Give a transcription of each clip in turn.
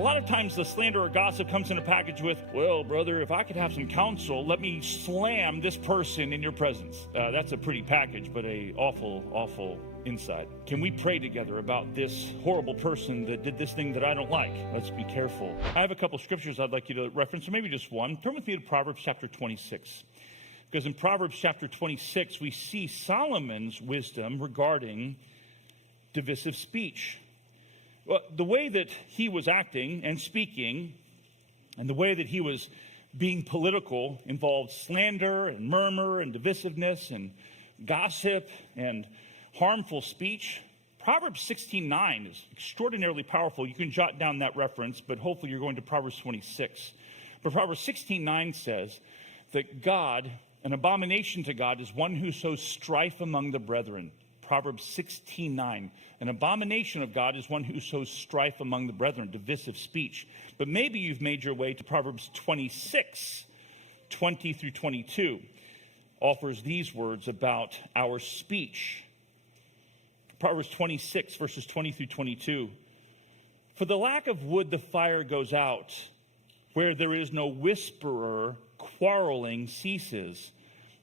A lot of times the slander or gossip comes in a package with, well, brother, if I could have some counsel, let me slam this person in your presence. That's a pretty package, but a awful inside. Can we pray together about this horrible person that did this thing that I don't like? Let's be careful. I have a couple scriptures I'd like you to reference, or maybe just one. Turn with me to Proverbs chapter 26. Because in Proverbs chapter 26, we see Solomon's wisdom regarding divisive speech. Well, the way that he was acting and speaking, and the way that he was being political, involved slander and murmur and divisiveness and gossip and harmful speech. Proverbs 16:9 is extraordinarily powerful. You can jot down that reference, but hopefully you're going to Proverbs 26. But Proverbs 16:9 says that God, an abomination to God, is one who sows strife among the brethren. Proverbs 16:9. An abomination of God is one who sows strife among the brethren, divisive speech. But maybe you've made your way to Proverbs 26, 20 through 22. Offers these words about our speech. Proverbs 26, verses 20 through 22. For the lack of wood, the fire goes out. Where there is no whisperer, quarreling ceases.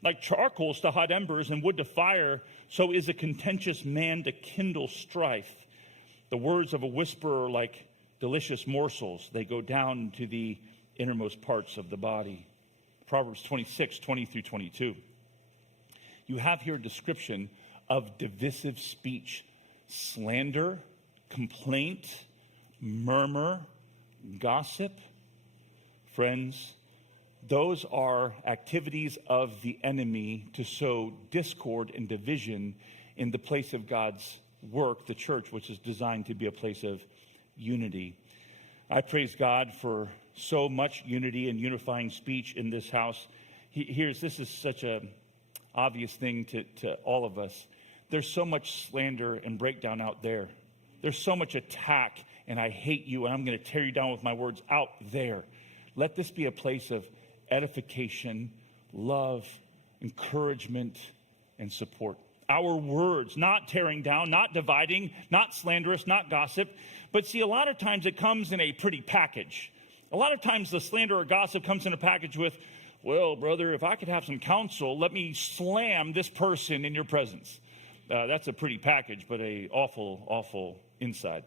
Like charcoals to hot embers and wood to fire, so is a contentious man to kindle strife. The words of a whisperer are like delicious morsels. They go down to the innermost parts of the body. Proverbs 26, 20 through 22. You have here a description of divisive speech. Slander, complaint, murmur, gossip. Friends, those are activities of the enemy to sow discord and division in the place of God's work, the church, which is designed to be a place of unity. I praise God for so much unity and unifying speech in this house. This is such an obvious thing to all of us. There's so much slander and breakdown out there. There's so much attack, and I hate you, and I'm going to tear you down with my words out there. Let this be a place of edification, love, encouragement, and support. Our words, not tearing down, not dividing, not slanderous, not gossip. But see, a lot of times it comes in a pretty package. A lot of times the slander or gossip comes in a package with, well, brother, if I could have some counsel, let me slam this person in your presence. That's a pretty package, but a awful inside.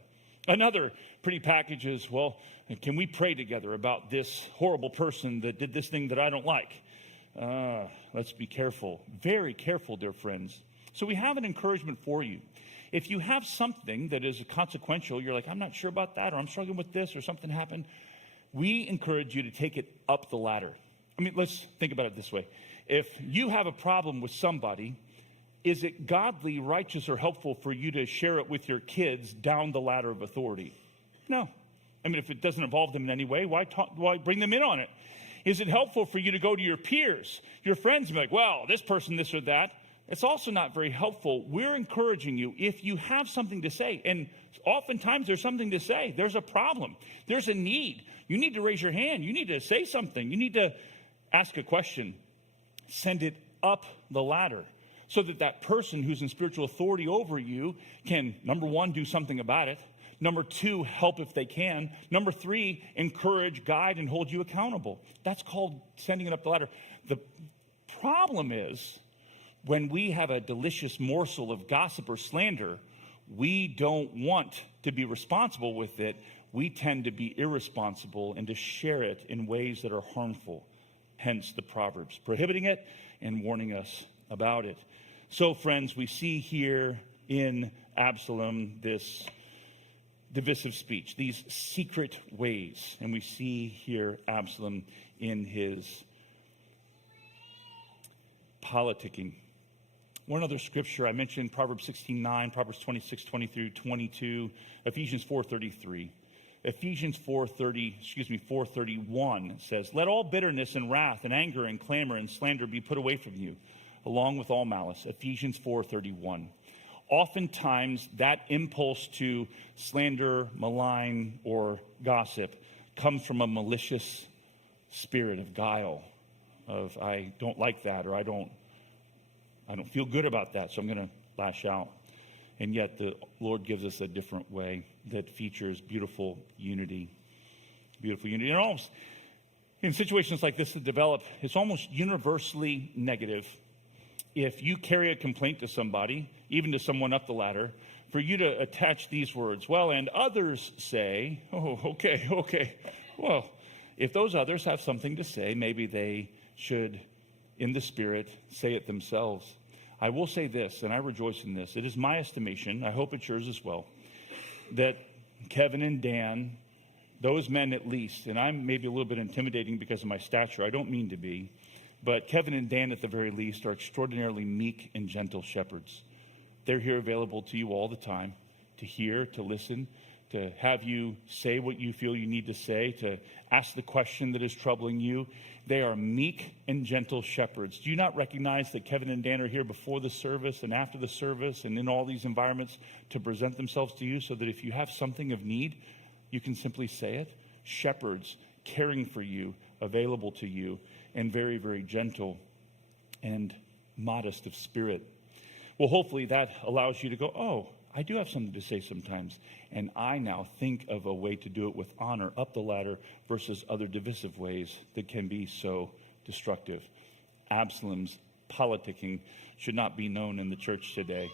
Another pretty package is, well, can we pray together about this horrible person that did this thing that I don't like? Let's be careful, very careful, dear friends. So we have an encouragement for you. If you have something that is consequential, you're like, I'm not sure about that, or I'm struggling with this, or something happened, we encourage you to take it up the ladder. I mean, let's think about it this way. If you have a problem with somebody, is it godly, righteous, or helpful for you to share it with your kids down the ladder of authority? No. I mean, if it doesn't involve them in any way, why bring them in on it? Is it helpful for you to go to your peers, your friends, and be like, well, this person, this or that? It's also not very helpful. We're encouraging you, if you have something to say, and oftentimes there's something to say. There's a problem. There's a need. You need to raise your hand. You need to say something. You need to ask a question. Send it up the ladder, so that that person who's in spiritual authority over you can, number one, do something about it. Number two, help if they can. Number three, encourage, guide, and hold you accountable. That's called sending it up the ladder. The problem is, when we have a delicious morsel of gossip or slander, we don't want to be responsible with it. We tend to be irresponsible and to share it in ways that are harmful. Hence the Proverbs, prohibiting it and warning us about it. So, friends, we see here in Absalom this divisive speech, these secret ways. And we see here Absalom in his politicking. One other scripture I mentioned, Proverbs 16:9, Proverbs 26, 20 through 22, Ephesians 4:33. Ephesians 4:31 says, let all bitterness and wrath and anger and clamor and slander be put away from you, along with all malice. Ephesians 4:31. Oftentimes, that impulse to slander, malign, or gossip comes from a malicious spirit of guile, of I don't like that, or I don't feel good about that, so I'm going to lash out. And yet the Lord gives us a different way that features beautiful unity. Beautiful unity. And almost in situations like this that develop, it's almost universally negative. If you carry a complaint to somebody, even to someone up the ladder, for you to attach these words, well, and others say, oh, okay. Well, if those others have something to say, maybe they should, in the Spirit, say it themselves. I will say this, and I rejoice in this. It is my estimation, I hope it's yours as well, that Kevin and Dan, those men at least, and I'm maybe a little bit intimidating because of my stature, I don't mean to be, but Kevin and Dan at the very least are extraordinarily meek and gentle shepherds. They're here available to you all the time, to hear, to listen, to have you say what you feel you need to say, to ask the question that is troubling you. They are meek and gentle shepherds. Do you not recognize that Kevin and Dan are here before the service and after the service and in all these environments to present themselves to you so that if you have something of need, you can simply say it? Shepherds caring for you, available to you, and very, very gentle and modest of spirit. Well, hopefully that allows you to go, oh, I do have something to say sometimes. And I now think of a way to do it with honor up the ladder versus other divisive ways that can be so destructive. Absalom's politicking should not be known in the church today.